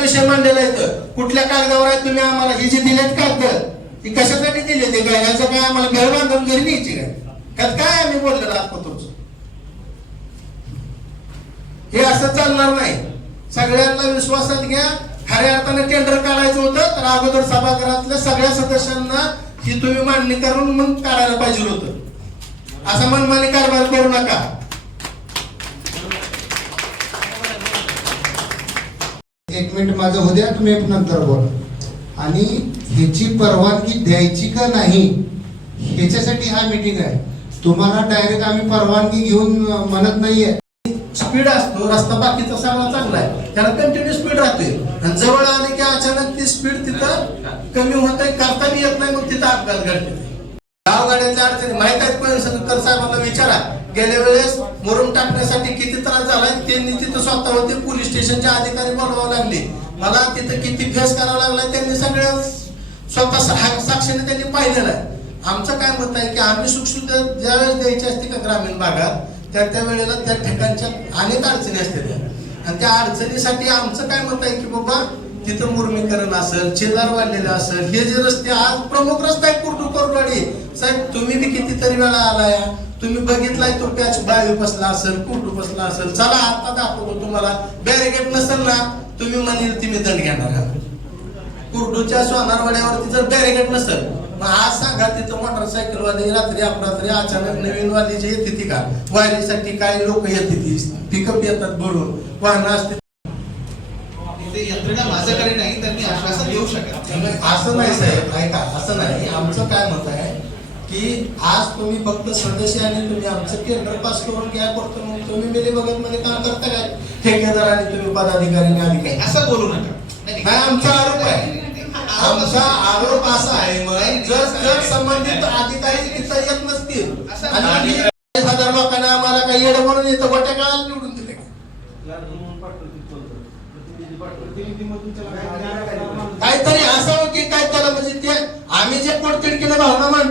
विषय मांडलेला आहे. कुठल्या कागदावर आहे तुम्ही आम्हाला ही जी दिलेत कागद ही कशासाठी दिले? ते घराचं काय आम्हाला घर बांधून घरी न्यायची काय? काय आम्ही बोललेलो आत्मतोच? हे असं चालणार नाही. सगळ्यांना विश्वासात घ्या. खऱ्या अर्थाने टेंडर काढायचं होतं तर अगोदर सभागृहातल्या सगळ्या सदस्यांना ही तुम्ही मांडणी करून मग काढायला पाहिजे होतं. असं मनमानी कारभार करू नका. एक मिनिट माझं होऊ द्या, तुम्ही नंतर बोला. आणि ह्याची परवानगी द्यायची का नाही ह्याच्यासाठी हा मीटिंग आहे. तुम्हाला डायरेक्ट आम्ही परवानगी घेऊन म्हणत नाहीये. स्पीड असतो रस्ता बाकीचा सगळा चांगला आहे, त्याला कंटिन्यू स्पीड राहते. आणि जवळ आले की अचानक ती स्पीड तिथं कमी होत आहे, करता येत नाही, मग तिथं अपघात घडते. गावगाड्यांच्या अडचणी माहित आहेत. पण सदकर साहेबांना विचारा, गेल्या वेळेस मुरुम टाकण्यासाठी किती त्रास झालाय. त्यांनी तिथं स्वतः होते, पोलीस स्टेशनचे अधिकारी बोलवावं लागले मला. तिथं किती फेस करावा लागलाय त्यांनी सगळ्या स्वतः साक्षीने त्यांनी पाहिलेलं आहे. आमचं काय मत आहे की आम्ही सुखसुविधा ज्यावेळेस द्यायची असते का ग्रामीण भागात त्या वेळेला त्या ठिकाणच्या अनेक अडचणी असते. आणि त्या अडचणीसाठी आमचं काय मत आहे की बाबा तिथं मुरमीकरण असेल, शेजार वाढलेलं असेल, हे जे रस्ते आज प्रमुख रस्ता आहे कोरडवाडी साहेब, तुम्ही बी कितीतरी वेळा आलाय, तुम्ही बघितलाय तो पॅच बावी बसला असेल, कुर्डू बसला असेल. चला आता दाखवतो तुम्हाला. बॅरिगेट नसेल ना तुम्ही म्हणेल तुम्ही दंड घेणार. कुर्डूच्या सोनारवाड्यावरती जर बॅरिगेट नसेल मग आज सांगा तिथं मोटरसायकल वाले रात्री अपरात्री अचानक नवीन वाली जे येते ती का वारीसाठी काय लोक येते ती पिकअप येतात भरून वाहनं असते. यंत्रणा माझ्याकडे नाही तर मी आश्वासन देऊ शकत असं नाही साहेब, ऐका असं नाही. आमचं काय मत आहे की आज तुम्ही फक्त सदस्य आणि तुम्ही आमचं टेंडर पास करून घ्या करतो, मग तुम्ही मेले बघत मध्ये काम करता काय ठेकेदार आणि तुम्ही पदाधिकारी अधिकारी असं बोलू नका. नाही, आमचा आरोप आहे. आमचा आरोप असा आहे मग जर संबंधित अधिकारी तिथं येत नसतील आणि 20,000 लोकांना आम्हाला काही येडं म्हणून येतं गोट्या काळात निवडून दिले काहीतरी असावं की काय त्याला म्हणजे ते आम्ही जे पोटतिडकीने भावना मांडतो